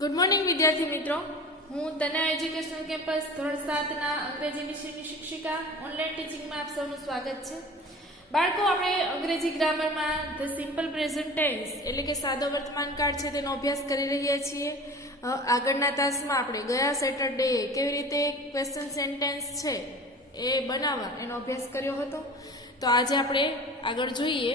Good morning विद्यार्थी मित्रों, हूँ तनया एज्युकेशनल केम्पस ધોરણ 7 ના અંગ્રેજી વિષયની શિક્ષિકા ઓનલાઈન ટીચિંગમાં આપ સૌનું સ્વાગત છે। બાળકો, આપણે અંગ્રેજી ગ્રામરમાં ધ સિમ્પલ પ્રેઝન્ટ ટેન્સ એટલે કે સાદો વર્તમાન કાળ છે તેનો અભ્યાસ કરી રહ્યા છીએ। આગળના તાસમાં આપણે ગયા સેટરડે કેવી રીતે ક્વેશ્ચન સેન્ટેન્સ છે એ બનાવવા એનો અભ્યાસ કર્યો હતો। તો આજે આપણે આગળ જોઈએ।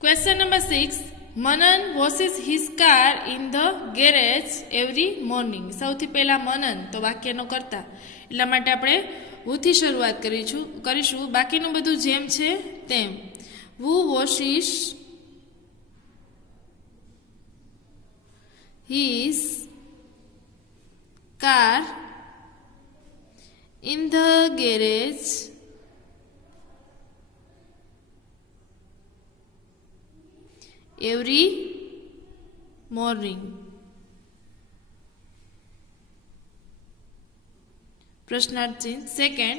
Question number 6, Manan washes his car in ध गेरेज एवरी मॉर्निंग। सौथी पहला मनन तो वाक्यनो करता એટલા માટે આપણે હું થી શરૂઆત કરીશું। બાકીનું બધું જેમ છે તેમ। Who washes his car in the garage every morning। प्रश्नार्थ चिन्ह। सेकेंड,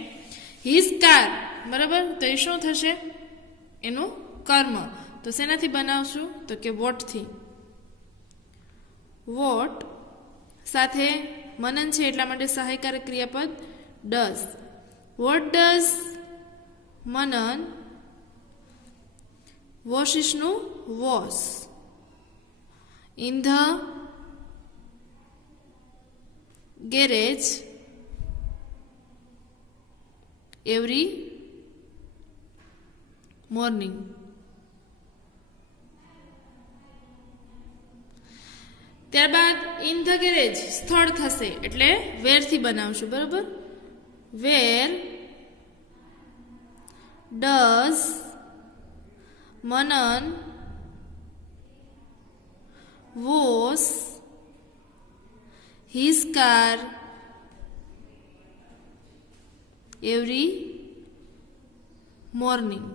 हिज कार बराबर तो ये शू थशे एनु कर्म तो सेनाथी बनावशु तो के वोट थी। वोट साथे मनन छे એટલા માટે સહાયકારક ક્રિયાપદ डज। वोट डज मनन वॉशिश नु wash in the garage every morning. ત્યારબાદ इन ध गैरेज સ્થળ થશે એટલે વેર થી બનાવશું બરાબર। Where does Manan wash his car every morning.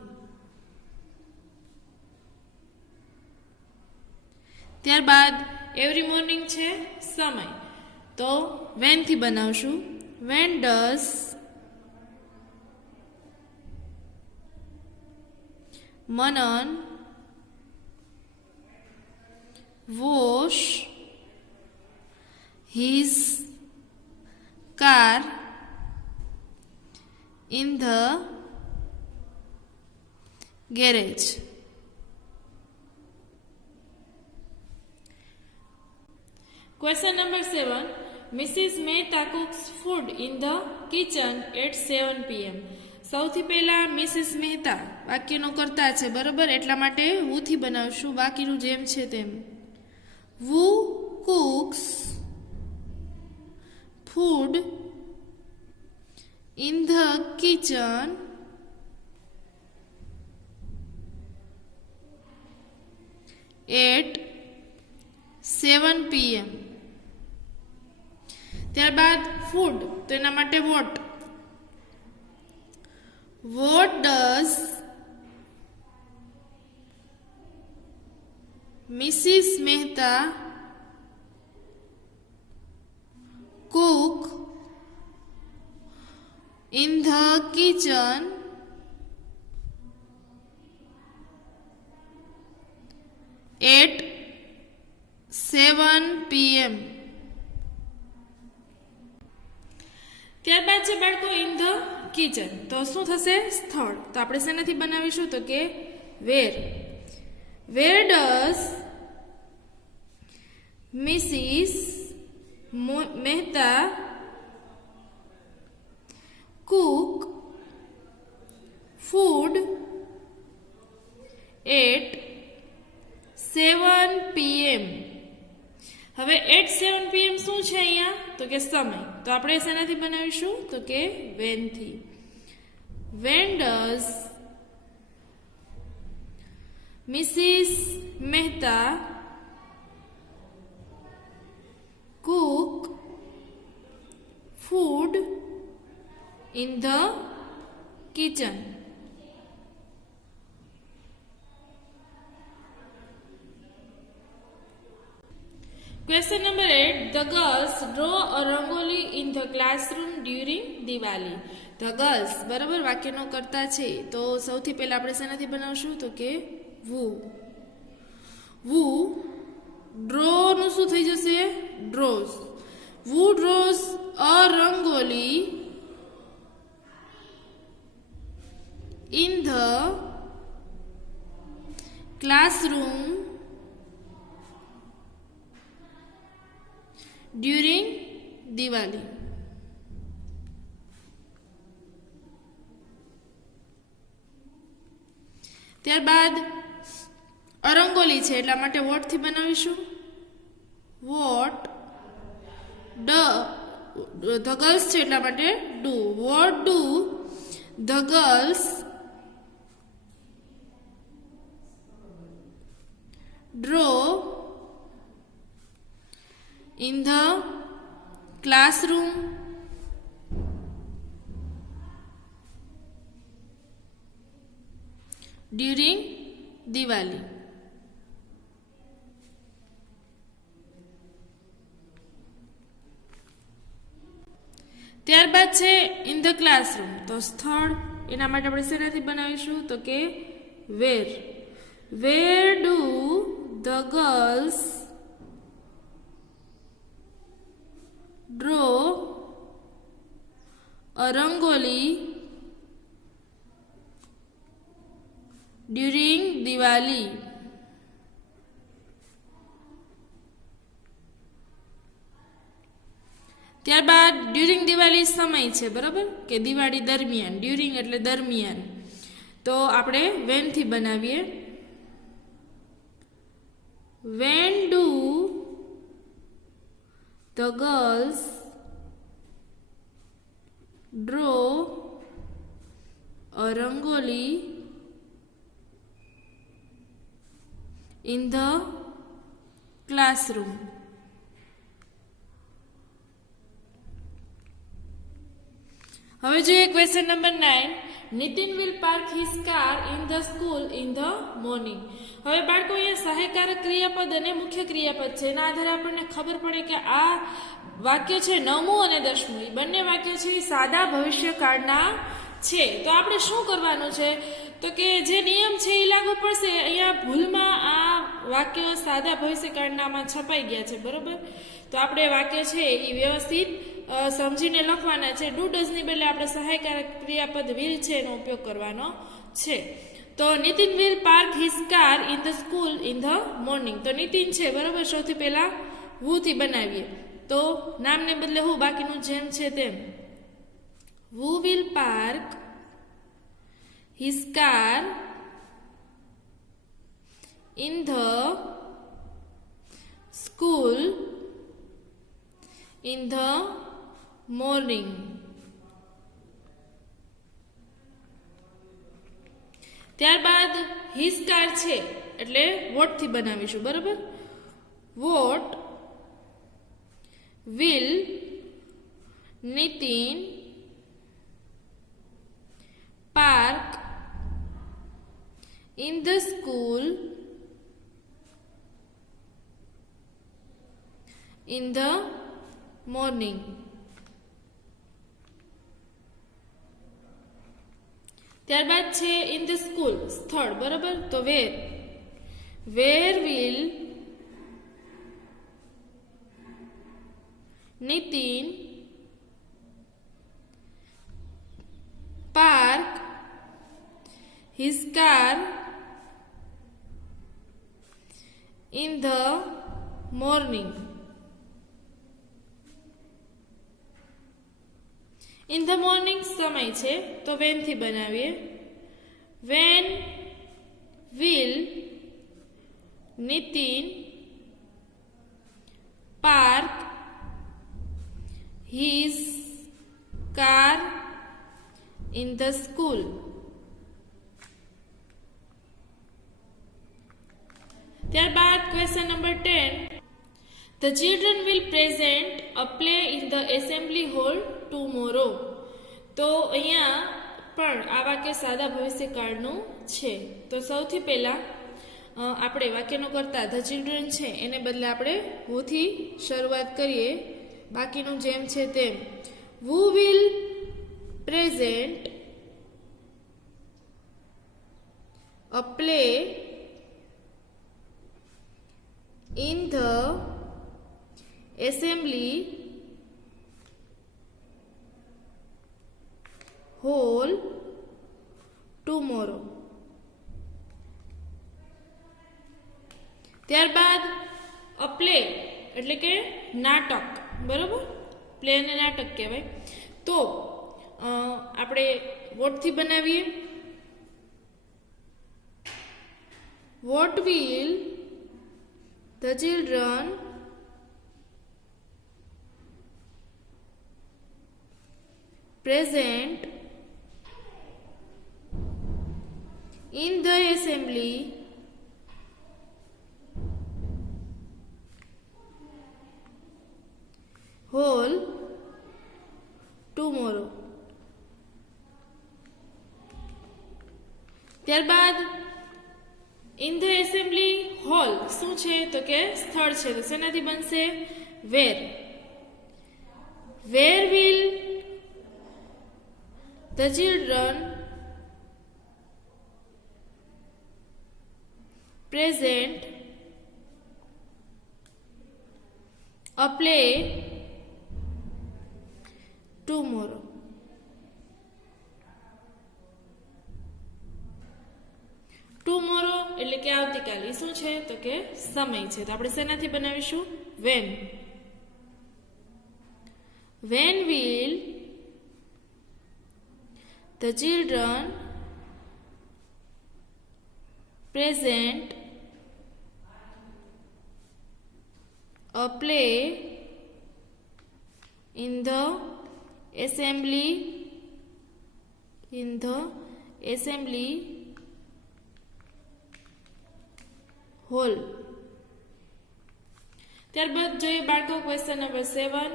ત્યારબાદ एवरी मॉर्निंग છે સમય તો વેન થી બનાવશું। When does Manan wash his car in the garage. Question number 7, Mrs Mehta cooks food in the kitchen eight 7 PM। સૌથી પહેલા મિસિસ મહેતા વાક્યનો કર્તા છે બરાબર એટલા માટે વુ થી બનાવશું બાકીનું જેમ છે તેમ। Who cooks food in the kitchen at 7 PM। ત્યારબાદ ફૂડ તો એના માટે what. What does Mrs. Mehta cook in the kitchen at 7 PM। ત્યારબાદ છે બાળકો ઇન ધ કિચન તો શું થશે સ્થળ તો આપણે શેનાથી બનાવીશું તો કે where. Where does Mrs Mehta cook food at 7 PM। હવે એટ 7 PM શું છે અહીંયા તો કે સમય તો આપણે શેનાથી બનાવીશું તો કે વેન થી। When does Mrs Mehta cook food in the kitchen. Question number 8, the girls draw a rangoli in the classroom during Diwali। The girls બરાબર વાક્યનો કર્તા છે તો સૌથી પહેલા આપણે શેનાથી બનાવશું તો કે વુ। વુ ડ્રો નું શું થઈ જશે? Draws. વુ draws a rangoli in the classroom during Diwali. ત્યારબાદ અરંગોલી છે એટલા માટે વોટ થી બનાવીશું. વોટ ધ ગર્લ્સ છે એટલા માટે do. What do the girls draw in the classroom during Diwali. ત્યારબાદ છે ઇન ધ ક્લાસરૂમ. તો સ્થળ એના માટે આપણે શેનાથી બનાવીશું? તો કે where. Where do the girls draw a rangoli during Diwali. ત્યારબાદ ડ્યુરિંગ દિવાળી સમય છે, બરાબર, કે દિવાળી દરમિયાન. ડ્યુરિંગ એટલે દરમિયાન, તો આપણે વેન થી બનાવીએ. When do the girls draw a rangoli in the classroom? હવે જોઈએ question number 9. Nitin will park his car in the school in the morning. હવે બાળકો અહીંયા સહાયકારક ક્રિયાપદ અને મુખ્ય ક્રિયાપદ છે. એના આધારે આપણને ખબર પડે કે આ વાક્ય છે 9મું અને 10મું, એ બંને વાક્ય છે એ સાદા ભવિષ્યકાળના છે. તો આપણે શું કરવાનું છે? તો કે જે નિયમ છે એ લાગુ પડશે. અહીંયા ભૂલમાં આ વાક્યો સાદા ભવિષ્યકાળનામાં છપાઈ ગયા છે, બરોબર. તો આપણે વાક્ય છે એ વ્યવસ્થિત સમજીને લખવાના છે. ડુ ડઝની બદલે આપણે સહાયકારક ક્રિયાપદ વિલ છે એનો ઉપયોગ કરવાનો છે. તો Nitin will park his car in the school in the morning. તો નિતિન છે, બરોબર, સૌથી પહેલા વુ થી બનાવીએ. તો નામને બદલે હું, બાકીનું જેમ છે તેમ. Who will park his car in the school in the morning. ત્યારબાદ હિઝ કાર છે એટલે વોટ થી બનાવીશું, બરાબર. What will Nitin park in the school in the morning. ત્યારબાદ છે ઇન ધ સ્કૂલ, સ્થળ, બરાબર. તો where. Where will Nitin park his car in the morning. In the morning સમય છે તો વેન થી બનાવીએ. When will Nitin park his car in the school. ત્યારબાદ question number 10. The children will present a play in the assembly hall tomorrow. તો અહીંયા પણ આ વાક્ય સાદા ભવિષ્યકાળનું છે. તો સૌથી પહેલા આપણે વાક્યનો કરતા ધ ચિલ્ડ્રન છે એને બદલે આપણે હુથી શરૂઆત કરીએ, બાકીનું જેમ છે તેમ. Who will present a play in the assembly hall tomorrow. ત્યારબાદ અ પ્લે એટલે કે નાટક, બરોબર, પ્લે અને નાટક કહેવાય. તો આપણે વોટથી બનાવીએ. What will the children present in the assembly hall tomorrow. ત્યારબાદ ઇન ધ એસેમ્બલી હોલ શું છે તો કે સ્થળ છે, તો શેનાથી બનશે? Where. Where will the children present a play tomorrow. Tomorrow એટલે કે આવતીકાલે. શું છે તો કે સમય છે, તો આપણે શેનાથી બનાવીશું? When. When will the children present a play in the assembly hall. ત્યારબાદ જોઈએ બાળકો question number 7.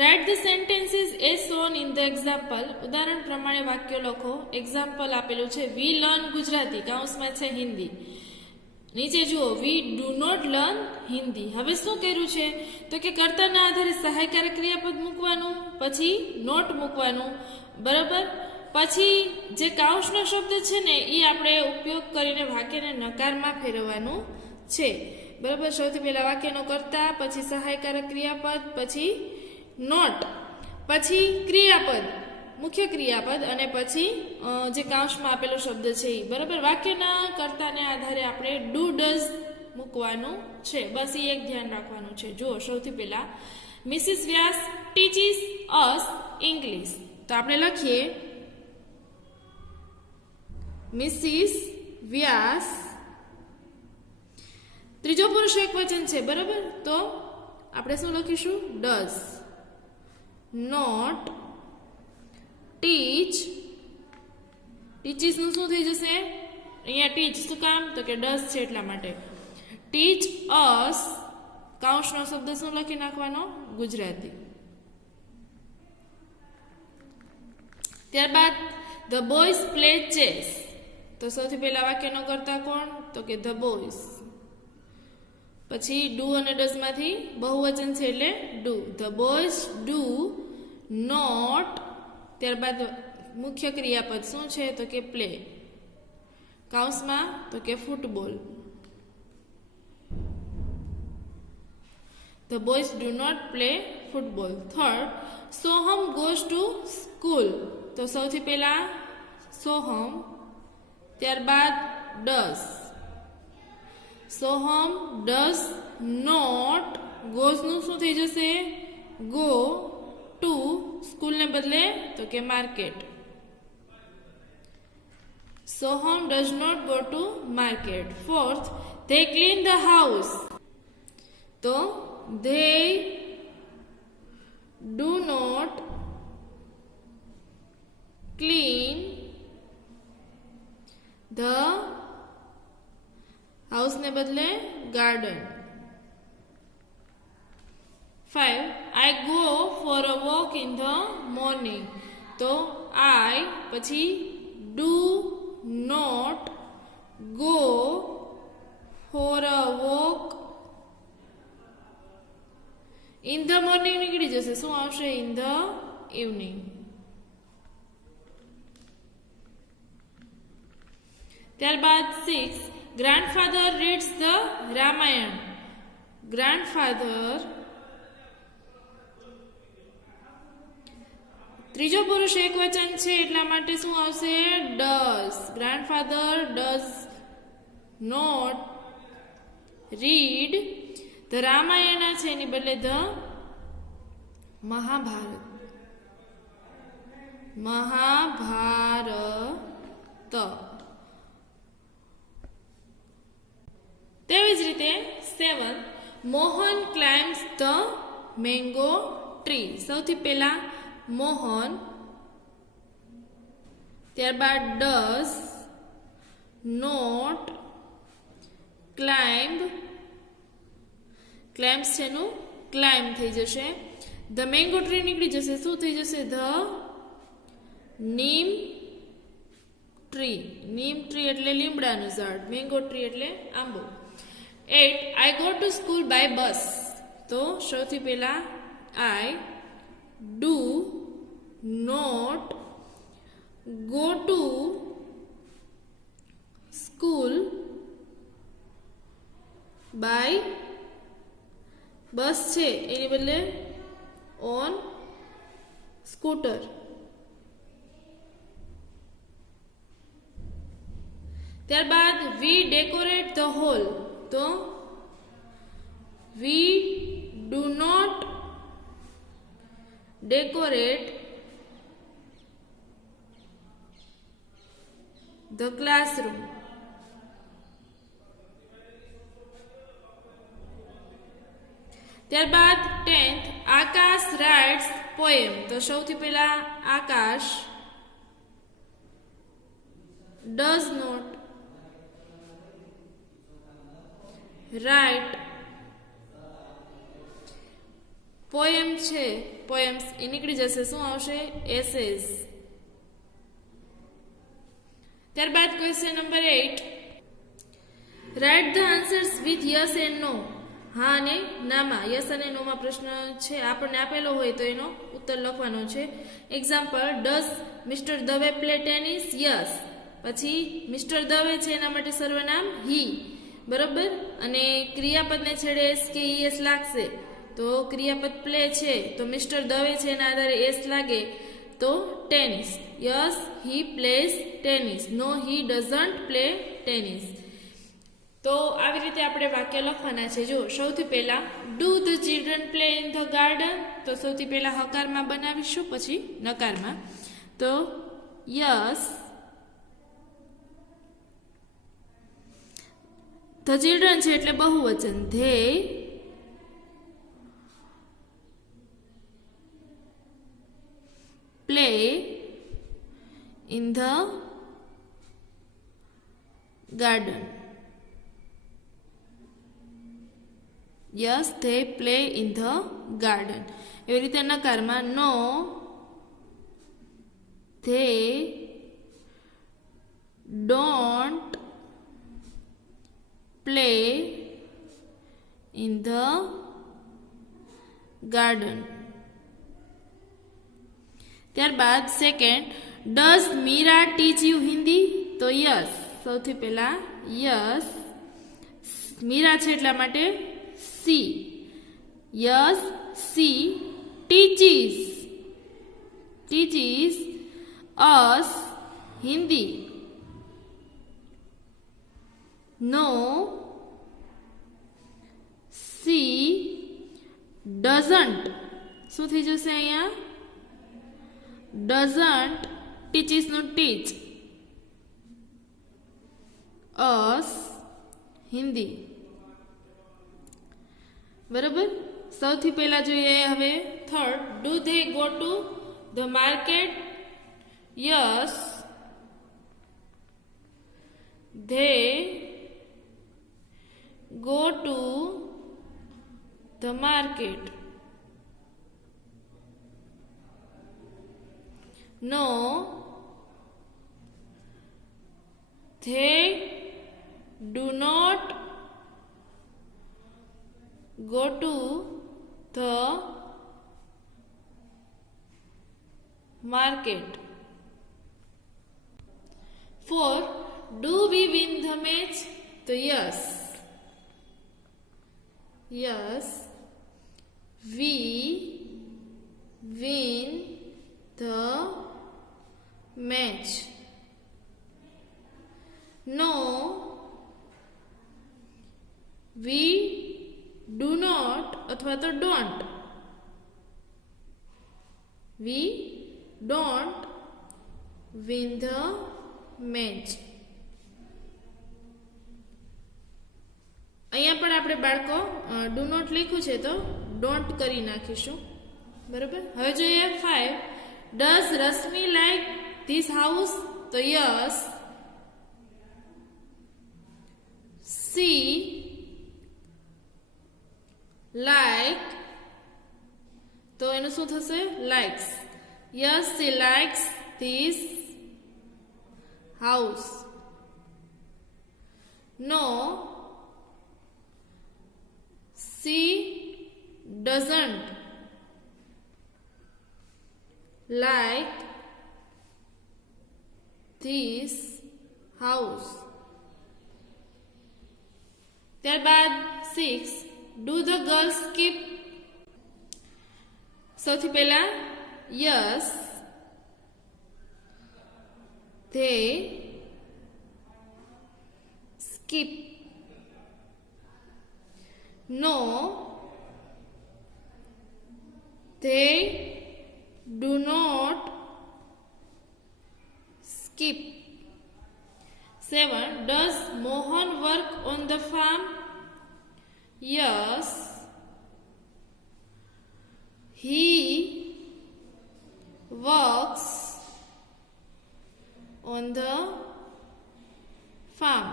Write the sentences as shown in the example. ઉદાહરણ પ્રમાણે વાક્યો લખો. એક્ઝામ્પલ આપેલું છે વી લર્ન ગુજરાતી, કૌંસમાં છે હિન્દી. નીચે જુઓ we do not learn Hindi. હવે શું કર્યું છે તો કે કર્તાના આધારે સહાયકારક ક્રિયાપદ મૂકવાનું, પછી નોટ મૂકવાનું, બરાબર. પછી જે કાઉન્સનો શબ્દ છે ને એ આપણે ઉપયોગ કરીને વાક્યને નકારમાં ફેરવવાનું છે, બરાબર. સૌથી પહેલા વાક્યનો કર્તા, પછી સહાયકારક ક્રિયાપદ, પછી નોટ, પછી ક્રિયાપદ, મુખ્ય ક્રિયાપદ, અને પછી જે કાઉન્સમાં આપેલો શબ્દ છે એ, બરાબર. વાક્યના કર્તાને આધારે આપણે ડુ ડઝ મૂકવાનું છે, બસ એ એક ધ્યાન રાખવાનું છે. જુઓ સૌથી પહેલા મિસિસ વ્યાસ ટીચીસ અસ ઇંગ્લિશ, તો આપણે લખીએ મિસિસ વ્યાસ. ત્રીજો પુરુષ એક વચન છે, બરાબર, તો આપણે શું લખીશું? ડઝ નોટ ટીચ. ટીચીસનું શું થઈ જશે? અહીંયા ટીચ શું કામ તો કે ડઝ છે એટલા માટે. ટીચ અસ, કાઉન્સનો શબ્દ શું લખી નાખવાનો? ગુજરાતી. ત્યારબાદ ધ બોયઝ પ્લે ચેસ, તો સૌથી પહેલા વાક્યનો કરતા કોણ તો કે ધ બોયઝ. પછી ડુ અને ડઝમાંથી બહુવચન છે એટલે do. The boys do not, ત્યારબાદ મુખ્ય ક્રિયાપદ શું છે તો કે પ્લે, કૌંસમાં તો કે football. The boys do not play football. Third, Soham goes to school. તો સૌથી પહેલા સોહમ, ત્યારબાદ does. Soham does not, goes નું શું થઈ જશે? go to, સ્કૂલ ને બદલે તો કે market. Soham does not go to market. Fourth, they clean the house. તો they do not clean the house ને બદલે garden. 5, I go for a walk in the morning. તો I પછી do not go for a walk in the morning નીકળી જશે, શું આવશે? in the evening. ત્યારબાદ 6, grandfather reads the Ramayana. Grandfather ત્રીજો પુરુષ એકવચન છે એટલા માટે શું આવશે? does. Grandfather does not read the Ramayana છે એની બદલે the મહાભારત. મહાભારત. તેવી જ રીતે 7 મોહન ક્લાઇમ્સ ધ મેંગો ટ્રી. સૌથી પહેલા મોહન, ત્યારબાદ ડઝ નોટ ક્લાઇમ્બ. ક્લાઇમ્સ છે એનું ક્લાઇમ્બ થઈ જશે. ધ મેંગો ટ્રી નીકળી જશે. શું થઈ જશે? The neem tree. Neem tree એટલે લીમડાનું ઝાડ. મેંગો ટ્રી એટલે આંબો. 8 I go to school by bus. તો સૌથી પહેલા I do not go to school by bus છે એની બદલે ઓન સ્કૂટર. ત્યારબાદ વી ડેકોરેટ ધ હોલ. તો we do not decorate the classroom. ત્યારબાદ 10th આકાશ રાઇટ્સ પોએમ. તો સૌથી પહેલા Akash does not write poem છે, પોએમ્સ એ નીકળી જશે. શું આવશે? એસેસ. ત્યારબાદ question number 8 write the answers with yes and no. હા અને નામાં. યસ અને નોમાં પ્રશ્ન છે આપણને આપેલો હોય તો એનો ઉત્તર લખવાનો છે. Example does mister Dave play tennis? Yes. પછી મિસ્ટર દવે છે એના માટે સર્વનામ હી. બરોબર. અને ક્રિયાપદને છેડે એસ કે એસ લાગશે. તો ક્રિયાપદ પ્લે છે તો મિસ્ટર દવે છે એના આધારે એસ લાગે તો tennis. Yes he plays tennis. No he doesn't play tennis. તો આવી રીતે આપણે વાક્ય લખવાના છે. જો સૌથી પહેલા do the children play in the garden. તો સૌથી પહેલા હકારમાં બનાવીશું પછી નકારમાં. તો યસ ધ ચિલ્ડ્રન છે એટલે બહુવચન. They play in the garden. Yes, they play in the garden. એવી રીતે નકારમાં no, they don't play in the garden. ત્યારબાદ second does Meera teach you Hindi. તો યસ. સૌથી પહેલા યસ મીરા છે એટલા માટે she. Yes she teaches us Hindi. No she doesn't. શું થઈ જશે અહીંયા? doesn't teaches no teach us Hindi. બરાબર. સૌથી પહેલા જોઈએ હવે third do they go to the market. Yes they go to the market. No, they do not go to the market. 4 do we win the match? तो yes, yes, we win the match. No, we do not अथवा तो don't, we don't win the match. અહીંયા પણ આપણે બાળકો do not લખ્યું છે તો ડોન્ટ કરી નાખીશું, બરાબર। હવે જોઈએ 5, does Rashmi like this house? તો યસ, સી લાઈક, તો એનું શું થશે? Likes. Yes, she likes this house. No, she doesn't like this house। ત્યારબાદ 6, do the girls skip? સૌથી પહેલા yes, they skip। No, they do not skip। 7, does Mohan work on the farm? Yes, he works on the farm।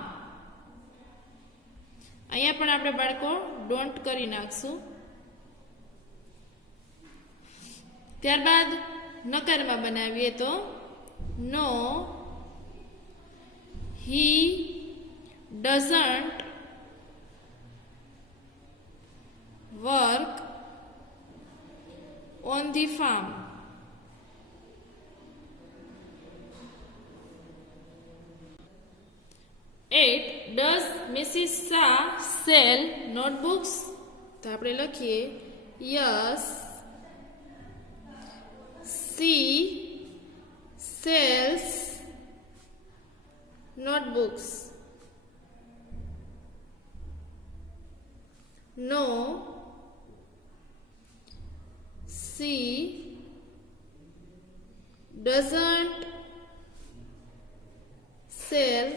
અહીંયા પણ આપણે બાળકો don't કરી નાખશું। ત્યારબાદ નકારમાં બનાવીએ તો no, he doesn't work on the farm। Eight, does Mrs. Shah sell notebooks? તો આપણે લખીએ yes, she sells notebooks। No, she doesn't sell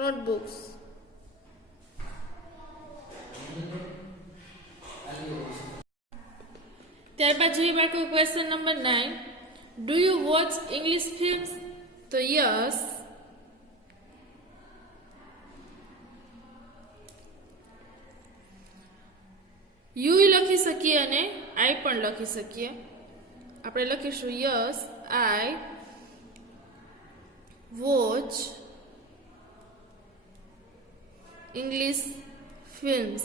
notebooks। ત્યારબાદ જોઈએ બાળકો question number 9, do you watch English films? તો યસ, યુ લખી શકીએ અને આઈ પણ લખી શકીએ। આપણે લખીશું યસ, આઈ વોચ English films।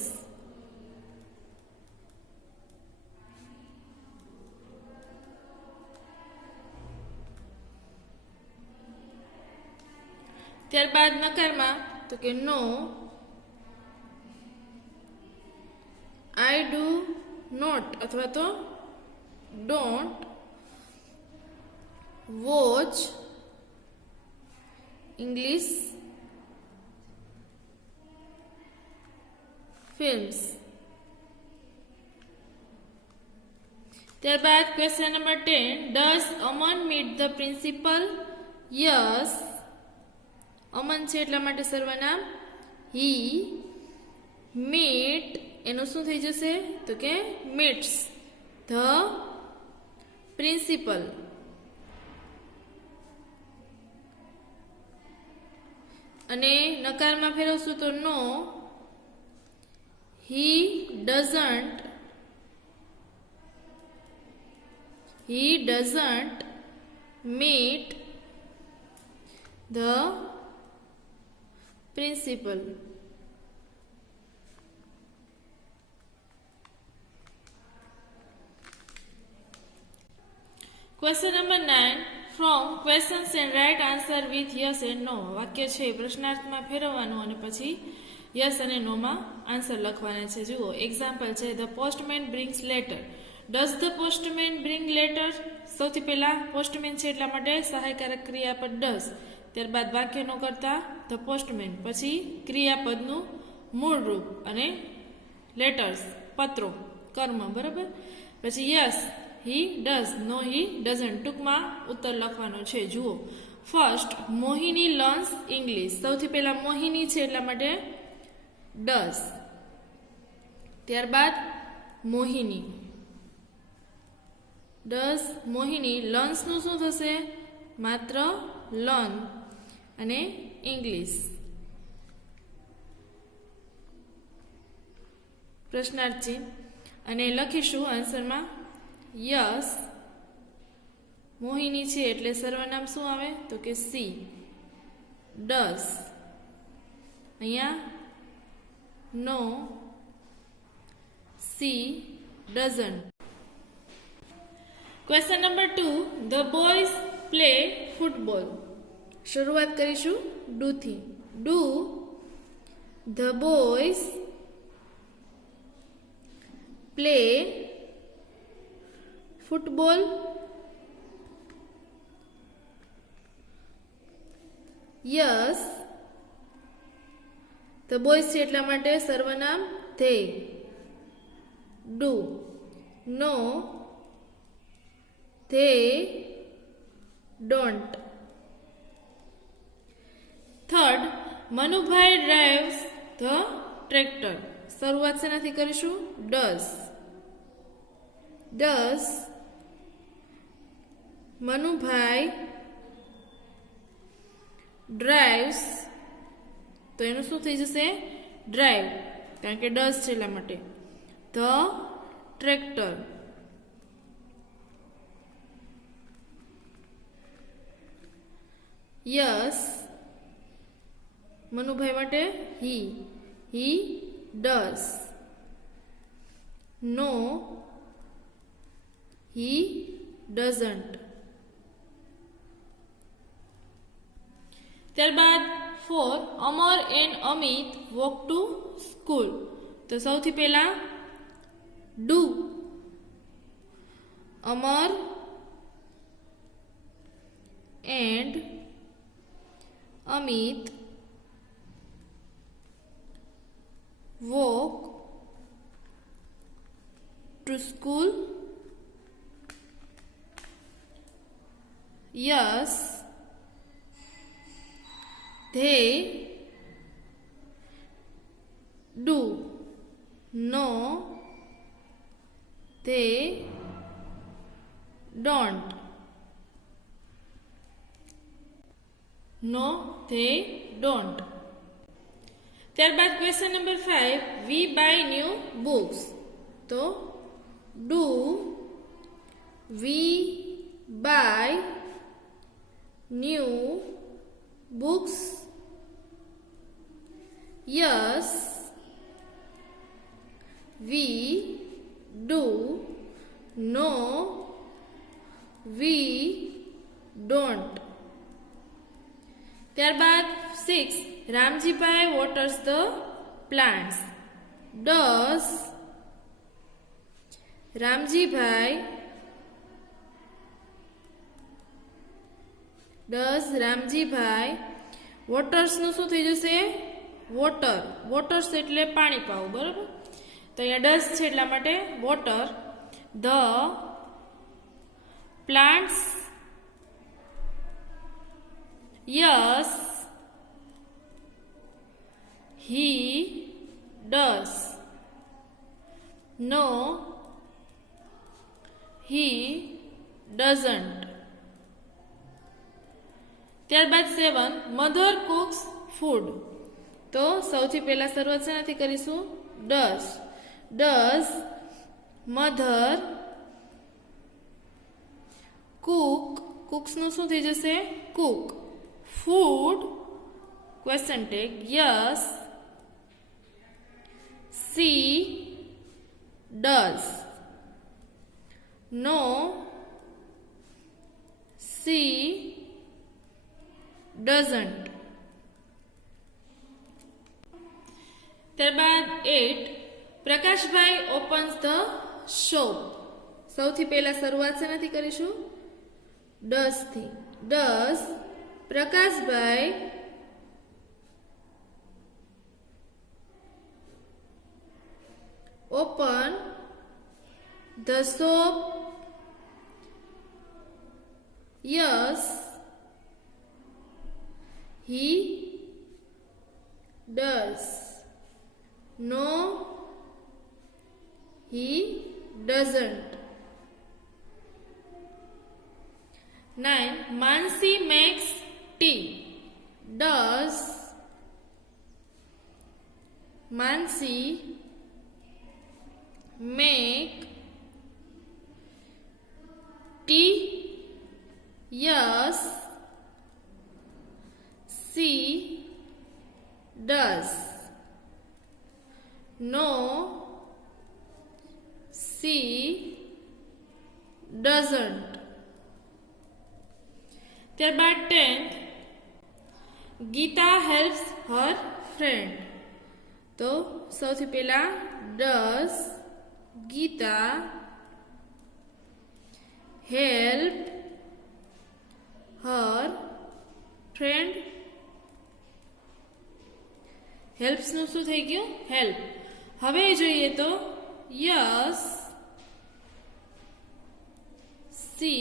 ત્યારબાદ નકારમાં તો કે નો, I do not अथवा तो don't watch English films। ત્યારબાદ question number 10, does Aman meet the principal? Yes, અમન છે એટલા માટે સર્વનામ he meet, એનું શું થઈ જશે તો કે meets the principal। અને નકારમાં ફેરવશું તો no, he doesn't meet the principal। Question number 9, from questions and write answer with yes and no. વાક્ય છે એ પ્રશ્નાર્થમાં ફેરવવાનું અને પછી યસ અને નોમાં આન્સર લખવાના છે. જુઓ એક્ઝામ્પલ છે the postman brings letter. Does the postman bring letter? સૌથી પહેલા પોસ્ટમેન છે એટલા માટે સહાયકારક ક્રિયાપદ ડઝ, ત્યારબાદ વાક્યનો કરતા ધ પોસ્ટમેન, પછી ક્રિયાપદનું મૂળ રૂપ અને લેટર્સ પત્રો કર્મ. બરાબર. પછી yes he does, no he doesn't. ટૂંકમાં ઉત્તર લખવાનો છે. જુઓ ફર્સ્ટ મોહિની લર્ન્સ ઇંગ્લિશ. સૌથી પહેલા મોહિની છે એટલા માટે ડઝ, ત્યારબાદ મોહિની ડઝ મોહિની. લર્ન્સનું શું થશે? માત્ર લર્ન અને ઇંગ્લિશ. પ્રશ્નાર્થ ચિહ્ન અને લખીશું આન્સરમાં યસ. મોહિની છે એટલે સર્વનામ શું આવે? તો કે સી. ડઝ અહીંયા no, she doesn't. Question number 2. The boys play football. શરૂઆત કરીશું ડુ થી. Do the boys play football? Yes. The boys છે એટલા માટે સર્વનામ they. Do. No, they don't. Third Manubhai drives the tractor. શરૂઆત શેનાથી કરીશું? ડઝ. ડઝ મનુભાઈ ડ્રાઇવ્સ, તો એનું શું થઈ જશે? ડ્રાઈવ, કારણ કે ડઝ છે એટલા માટે. The tractor. યસ મનુભાઈ માટે હી. He does. No, he doesn't. ત્યારબાદ 4 Amar and Amit walk to school. તો સૌથી પહેલા do. Amar and Amit walk to school. Yes, they do. No, they don't. No, they don't. ત્યારબાદ question number 5. We buy new books. તો do we buy new books? Yes we do. No, we don't. ત્યારબાદ 6. Ramjibhai waters the plants. Does Ramjibhai વોટર્સનું શું થઈ જશે? Water. Voters એટલે પાણી પાવું. બરાબર. તો અહીંયા ડઝ છે એટલા માટે water. The plants. Yes he does. No, he doesn't. ત્યારબાદ 7. Mother cooks food. તો સૌથી પહેલા શરૂઆત શેનાથી કરીશું? ડઝ. Does mother cook. કુક્સનું શું થઈ જશે? Cook. Food question tag. Yes she does. No, she doesn't. ત્યારબાદ 8 પ્રકાશભાઈ opens the shop. સૌથી પહેલા શરૂઆત શેનાથી કરીશું? does થી. does Prakashbhai open the shop? Yes, he does. No, he doesn't. 9 Mansi makes tea. Does Mansi make tea? Yes, she does. No, she doesn't. ત્યારબાદ 10th Gita helps her friend. તો સૌથી પહેલા does Gita help her friend? helps નું શું થઈ ગયું? help. હવે જોઈએ તો yes, she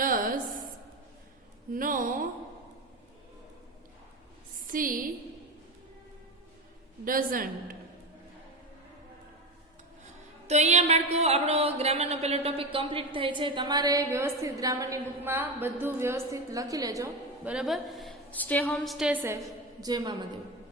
does. No, she doesn't. તો અહીંયા બાળકો આપણો ગ્રામરનો પેલો ટોપિક કમ્પ્લીટ થાય છે. તમારે વ્યવસ્થિત ગ્રામરની બુકમાં બધું વ્યવસ્થિત લખી લેજો, બરાબર? Stay home, stay safe. જય મા મહાદેવ.